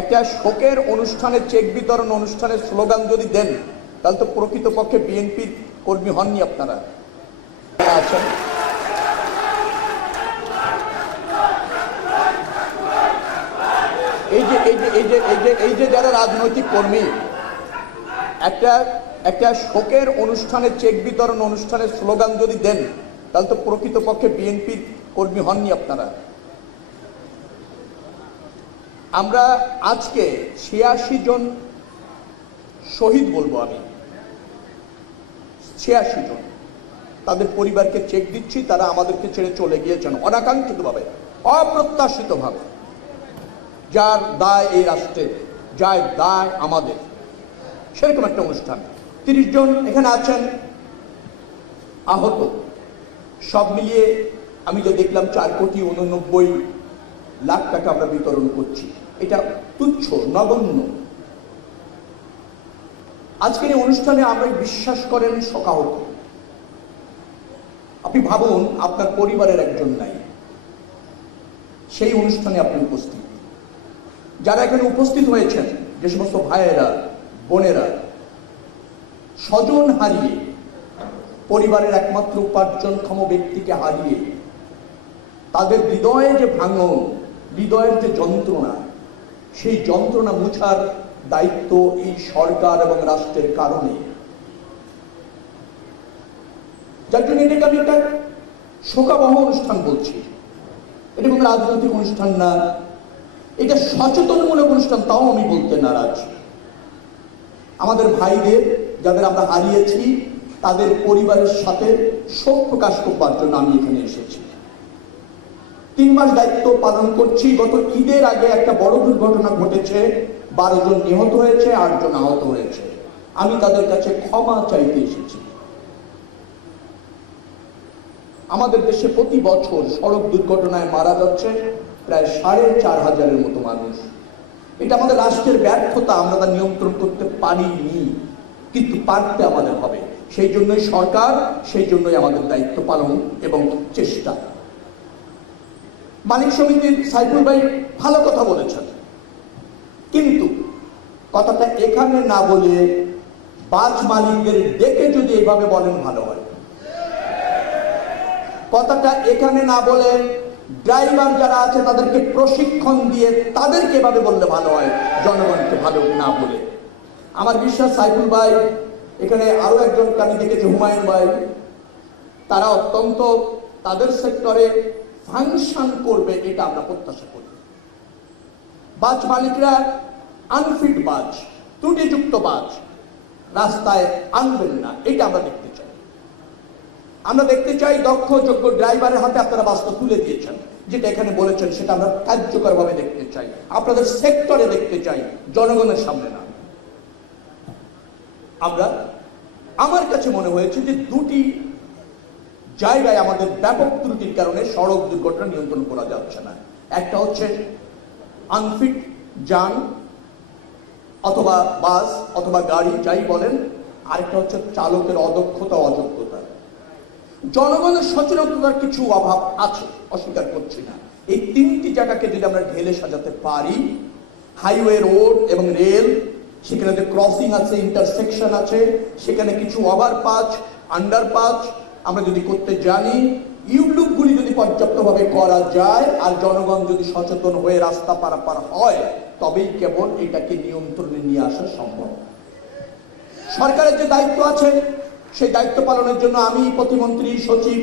একটা শোকের অনুষ্ঠানে চেক বিতরণ অনুষ্ঠানের স্লোগান যদি দেন তাহলে তো প্রকৃতপক্ষে বিএনপির কর্মী হননি আপনারা। আছেন এই যে যারা রাজনৈতিক কর্মী একটা শোকের অনুষ্ঠানে চেক বিতরণ অনুষ্ঠানের স্লোগান যদি দেন তাহলে তো প্রকৃতপক্ষে বিএনপির কর্মী হননি আপনারা। আমরা আজকে ৮৬ জন শহীদ বলবো, আমি ৮৬ জন তাদের পরিবারকে চেক দিচ্ছি। তারা আমাদেরকে ছেড়ে চলে গিয়েছেন অনাকাঙ্ক্ষিতভাবে, অপ্রত্যাশিতভাবে। যার দায় এই রাষ্ট্রের, যার দায় আমাদের, সেরকম একটা অনুষ্ঠান। ৩০ জন এখানে আছেন আহত। সব মিলিয়ে আমি যে দেখলাম ৪,৮৯,০০,০০০ টাকা আমরা বিতরণ করছি। এটা তুচ্ছ, নগণ্য। আজকের এই অনুষ্ঠানে আমরা বিশ্বাস করেন শোকাহত। আপনি ভাবুন, আপনার পরিবারের একজন নাই, সেই অনুষ্ঠানে আপনি উপস্থিত। যারা এখানে উপস্থিত হয়েছেন, যে সমস্ত ভাইয়েরা বোনেরা স্বজন হারিয়ে, পরিবারের একমাত্র উপার্জনক্ষম ব্যক্তিকে হারিয়ে, তাদের হৃদয়ে যে ভাঙন, হৃদয়ের যে যন্ত্রণা, সেই যন্ত্রণা মুছার দায়িত্ব এই সরকার এবং রাষ্ট্রের কারণে। যার জন্য এটাকে আমি একটা শোকাবহ অনুষ্ঠান বলছি। এটা কোনো রাজনৈতিক অনুষ্ঠান না, এটা সচেতনমূলক অনুষ্ঠান, তাও আমি বলতে নারাজ। আমাদের ভাইদের যাদের আমরা হারিয়েছি, তাদের পরিবারের সাথে শোক প্রকাশ করবার জন্য আমি এখানে এসেছি। ৩ মাস দায়িত্ব পালন করছি। গত ঈদের আগে একটা বড় দুর্ঘটনা ঘটেছে, ১২ জন নিহত হয়েছে, ৮ জন আহত হয়েছে। আমি তাদের কাছে ক্ষমা চাইতে এসেছি। আমাদের দেশে প্রতি বছর সড়ক দুর্ঘটনায় মারা যাচ্ছে প্রায় ৪,৫০০-এর মতো মানুষ। এটা আমাদের রাষ্ট্রের ব্যর্থতা, আমরা তা নিয়ন্ত্রণ করতে পারিনি, কিন্তু পারতে আমাদের হবে। সেই জন্যই সরকার, সেই জন্যই আমাদের দায়িত্ব পালন এবং চেষ্টা। মালিক সমিতির সাইফুল ভাই ভালো কথা বলেছেন, কিন্তু কথাটা এখানে না বলে বাস মালিকদের ডেকে যদি এভাবে বলেন ভালো হয়। কথাটা এখানে না বলে ড্রাইভার যারা আছে তাদেরকে প্রশিক্ষণ দিয়ে তাদেরকে এভাবে বললে ভালো হয়, জনগণকে ভালো না বলে। আমার বিশ্বাস সাইফুল ভাই, এখানে আরো একজন আমি দেখেছি হুমায়ুন ভাই, তারা অত্যন্ত তাদের সেক্টরে ফাংশন করবে, এটা আমরা প্রত্যাশা করি। বাস মালিকরা আনফিট বাস, ত্রুটিযুক্ত বাস রাস্তায় আনবেন না, এটা আমরা দেখতে চাই। আমরা দেখতে চাই দক্ষ যোগ্য ড্রাইভারের হাতে আপনারা বাসটা তুলে দিয়েছেন, যেটা এখানে বলেছেন সেটা আমরা কার্যকরভাবে দেখতে চাই, আপনাদের সেক্টরে দেখতে চাই, জনগণের সামনে না। আমার কাছে মনে হয়েছে যে দুটি জায়গায় আমাদের ব্যাপক ত্রুটির কারণে সড়ক দুর্ঘটনা নিয়ন্ত্রণ করা যাচ্ছে না। একটা হচ্ছে আনফিট যান অথবা বাস অথবা গাড়ি, যাই বলেন। আরেকটা হচ্ছে চালকের অদক্ষতা, অযোগ্যতা। জনগণের সচেতনতার কিছু অভাব আছে, অস্বীকার করছি না। এই 3টি জায়গাকে যদি আমরা ঢেলে সাজাতে পারি, হাইওয়ে, রোড এবং রেল, সেখানে যে ক্রসিং আছে, ইন্টারসেকশন আছে, সেখানে কিছু ওভারপাস, আন্ডারপাস আমরা যদি করতে জানি, ইউলুপগুলি যদি পর্যাপ্তভাবে করা যায়, আর জনগণ যদি সচেতন হয়ে রাস্তা পারাপার হয়, তবেই কেবল এটাকে নিয়ন্ত্রণে নিয়ে আসা সম্ভব। সরকারের যে দায়িত্ব আছে, সেই দায়িত্ব পালনের জন্য আমি প্রতিমন্ত্রী, সচিব,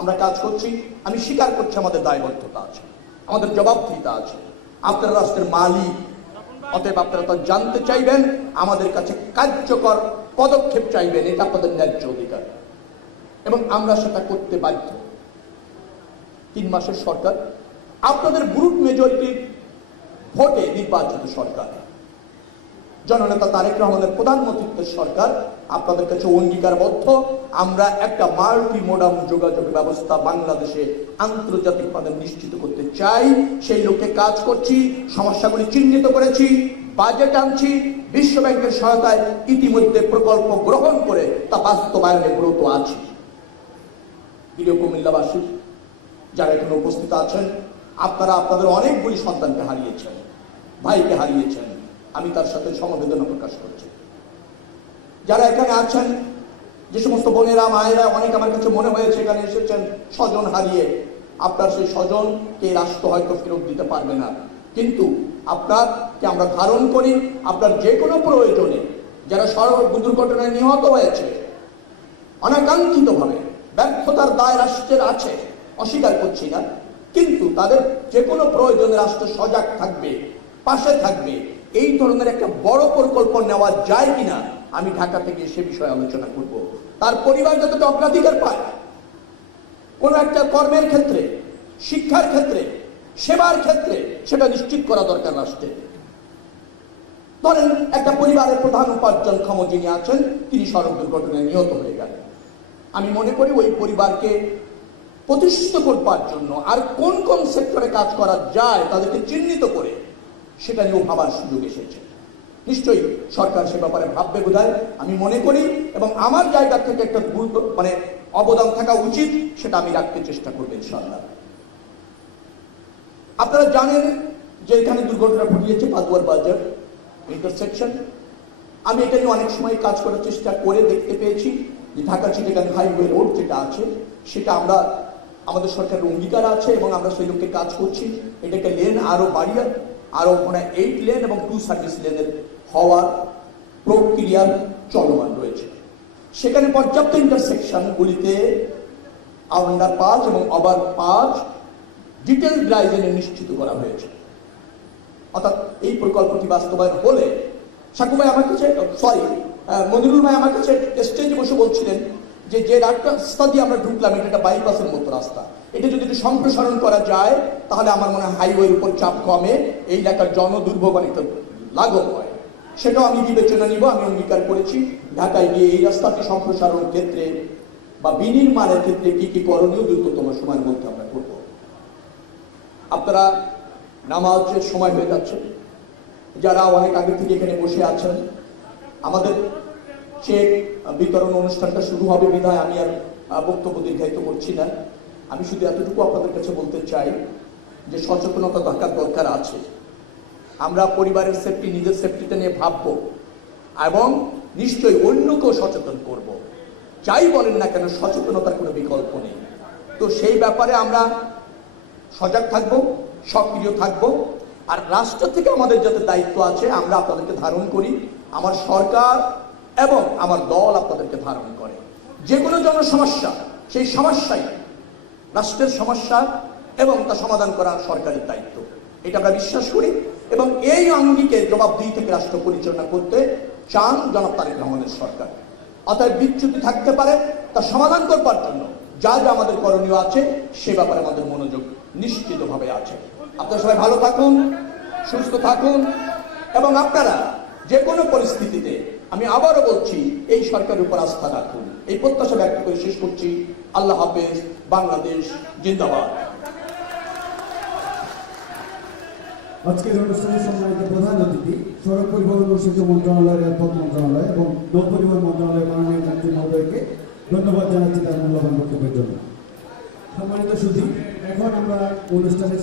আমরা কাজ করছি। আমি স্বীকার করছি আমাদের দায়বদ্ধতা আছে, আমাদের জবাবদিহিতা আছে। আপনারা রাষ্ট্রের মালিক, অতএব আপনারা তা জানতে চাইবেন, আমাদের কাছে কার্যকর পদক্ষেপ চাইবেন, এটা আপনাদের ন্যায্য অধিকার এবং আমরা সেটা করতে বাধ্য। 3 মাসের সরকার, আপনাদের ব্রুট মেজরিটির ভোটে নির্বাচিত সরকার, জননেতা তারেক রহমানের প্রধানমন্ত্রীত্বের সরকার, আপনাদের কাছে অঙ্গীকারবদ্ধ। আমরা একটা মাল্টি মোডাম যোগাযোগ ব্যবস্থা বাংলাদেশে আন্তর্জাতিকভাবে নিশ্চিত করতে চাই। সেই লক্ষ্যে কাজ করছি, সমস্যাগুলি চিহ্নিত করেছি, বাজেট আনছি, বিশ্ব ব্যাংকের সহায়তায় ইতিমধ্যে প্রকল্প গ্রহণ করে তা বাস্তবায়নে ব্রত আছি। প্রিয় কুমিল্লাবাসী যারা এখানে উপস্থিত আছেন, আপনারা আপনাদের অনেকগুলি সন্তানকে হারিয়েছেন। ভাইকে হারিয়েছেন, আমি তার সাথে সমবেদনা প্রকাশ করছি। যারা এখানে আছেন, যে সমস্ত বোনেরা মায়েরা, অনেক আমার কাছে মনে হয়েছে এখানে এসেছেন স্বজন হারিয়ে, আপনার সেই স্বজনকে রাষ্ট্র হয়তো ফেরত দিতে পারবে না, কিন্তু আপনাকে আমরা ধারণ করি। আপনার যে কোনো প্রয়োজনে যারা সড়ক দুর্ঘটনায় নিহত হয়েছে অনাকাঙ্ক্ষিতভাবে, ব্যর্থতার দায় রাষ্ট্রের আছে, অস্বীকার করছি না, কিন্তু তাদের যে কোনো প্রয়োজনে রাষ্ট্র সজাগ থাকবে, পাশে থাকবে। এই ধরনের একটা বড় পরিকল্পনা নেওয়া যায় কিনা আমি ঢাকা থেকে সে বিষয়ে আলোচনা করব। তার পরিবার যতটা অগ্রাধিকার পায়, কোনো একটা কর্মের ক্ষেত্রে, শিক্ষার ক্ষেত্রে, সেবার ক্ষেত্রে, সেটা নিশ্চিত করা দরকার রাষ্ট্রের। ধরেন একটা পরিবারের প্রধান উপার্জনক্ষম যিনি আছেন, তিনি সড়ক দুর্ঘটনায় নিহত হয়ে গেলেন। আমি মনে করি ওই পরিবারকে প্রতিষ্ঠিত করবার জন্য আর কোন কোন সেক্টরে কাজ করা যায় তাদেরকে চিহ্নিত করে সেটা নিয়েও ভাবার সুযোগ এসেছে। নিশ্চয়ই সরকার সে ব্যাপারে ভাববে বোধহয়, আমি মনে করি, এবং আমার জায়গা থেকে একটা গুরুত্ব অবদান থাকা উচিত, সেটা আমি রাখতে চেষ্টা করবো ইনশাআল্লাহ। আপনারা জানেন যে এখানে দুর্ঘটনা ঘটিয়েছে পাদুয়ার বাজার ইন্টারসেকশন। আমি এটা নিয়ে অনেক সময় কাজ করার চেষ্টা করে দেখতে পেয়েছি যে ঢাকা চিটাগাং হাইওয়ে রোড যেটা আছে, সেটা আমরা আমাদের সরকারের অঙ্গীকার আছে এবং আমরা সেই লক্ষ্যে কাজ করছি। এটাকে লেন আরো বাড়িয়ে আরো 8 লেন এবং 2 সার্ভিস লেনের হওয়ার প্রক্রিয়া চলমান রয়েছে। সেখানে পর্যাপ্ত ইন্টারসেকশনগুলিতে আন্ডারপাস এবং ওভারপাস ডিটেল ড্রাইভেনে নিশ্চিত করা হয়েছে। অর্থাৎ এই প্রকল্পটি বাস্তবায়ন হলে, সাকু ভাই আমার কাছে, মনিরুল ভাই আমার কাছে স্টেজে বসে বলছিলেন যে রাস্তা দিয়ে আমরা ঢুকলাম, এটা একটা বাইপাসের মতো রাস্তা, এটা যদি একটু সম্প্রসারণ করা যায় তাহলে আমার মনে হয় হাইওয়ের উপর চাপ কমে, এই এলাকার জনদুর্ভোগ অনেকটা লাঘব হয়। সেটাও আমি বিবেচনা নিব। আমি অঙ্গীকার করেছি ঢাকায় গিয়ে এই রাস্তাটি সম্প্রসারণের ক্ষেত্রে বা বিনির্মাণের ক্ষেত্রে কি কি করণীয় দ্রুততম সময়ের মধ্যে আমরা করব। আপনারা নামাজের সময় হয়ে যাচ্ছে, যারা অনেক আগে থেকে এখানে বসে আছেন, আমাদের চেক বিতরণ অনুষ্ঠানটা শুরু হবে বিধায় আমি আর বক্তব্য দীর্ঘায়িত করছি না। আমি শুধু এতটুকু আপনাদের কাছে বলতে চাই যে সচেতনতা দরকার আছে। আমরা পরিবারের সেফটি, নিজের সেফটিতে নিয়ে ভাববো এবং নিশ্চয়ই অন্যকেও সচেতন করব। যাই বলেন না কেন, সচেতনতার কোনো বিকল্প নেই। তো সেই ব্যাপারে আমরা সজাগ থাকবো, সক্রিয় থাকবো। আর রাষ্ট্র থেকে আমাদের যাতে দায়িত্ব আছে, আমরা আপনাদেরকে ধারণ করি, আমার সরকার এবং আমার দল আপনাদেরকে ধারণ করে। যে কোনো জনসমস্যা, সেই সমস্যাই রাষ্ট্রের সমস্যা এবং তা সমাধান করা সরকারের দায়িত্ব, এটা আমরা বিশ্বাস করি। এবং এই অঙ্গীকে জবাবদিহি থেকে রাষ্ট্র পরিচালনা করতে চান জনাব তারেক রহমানের সরকার। অতএব বিচ্যুতি থাকতে পারে, তা সমাধান করবার জন্য যা যা আমাদের করণীয় আছে সে ব্যাপারে আমাদের মনোযোগ নিশ্চিতভাবে আছে। আপনারা সবাই ভালো থাকুন, সুস্থ থাকুন এবং আপনারা যে কোনো পরিস্থিতিতে, আমি আবারও বলছি, এই সরকারের উপর আস্থা রাখুন। এই প্রত্যাশা ব্যক্ত করে শেষ করছি। আল্লাহ হাফেজ। বাংলাদেশ জিন্দাবাদ। আজকের অনুষ্ঠানের সম্মানিত প্রধান অতিথি সড়ক পরিবহন ও সেতু মন্ত্রণালয়ের রেলপথ মন্ত্রণালয় এবং নৌ পরিবহন মন্ত্রণালয়ের মাননীয় মন্ত্রী মহোদয়কে ধন্যবাদ জানাচ্ছি তার মূল্যবান বক্তব্যের জন্য। সম্মানিত সুধী, এখন আমরা অনুষ্ঠানের